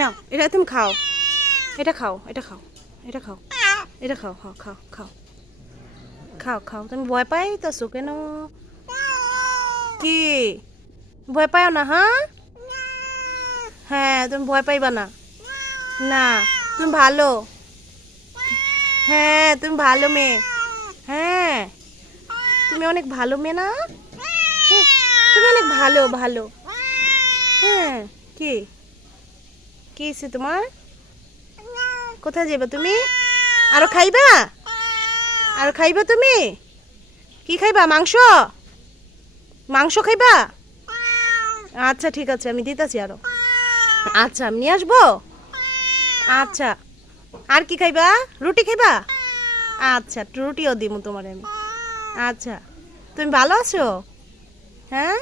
নাও এটা তুমি খাও, এটা খাও, এটা খাও, এটা খাও, এটা খাও, খাও খাও খাও খাও খাও। তুমি ভয় পাইতেছো কেন? কি ভয় পাও না? হ্যাঁ হ্যাঁ, তুমি ভয় পাইবা না। না, তুমি ভালো। হ্যাঁ, তুমি ভালো মেয়ে। হ্যাঁ, তুমি অনেক ভালো মেয়ে না? হ্যাঁ, তুমি অনেক ভালো ভালো। হ্যাঁ, কি কি হয়েছে তোমার? কোথায় যাবে তুমি? আরো খাইবা? আরো খাইবা তুমি? কি খাইবা? মাংস? মাংস খাইবা? আচ্ছা ঠিক আছে, আমি দিতেছি আরো। আচ্ছা, আমি নিয়ে আসবো। আচ্ছা, আর কি খাইবা? রুটি খাইবা? আচ্ছা, রুটিও দিমু তোমার আমি। আচ্ছা, তুমি ভালো আছো? হ্যাঁ।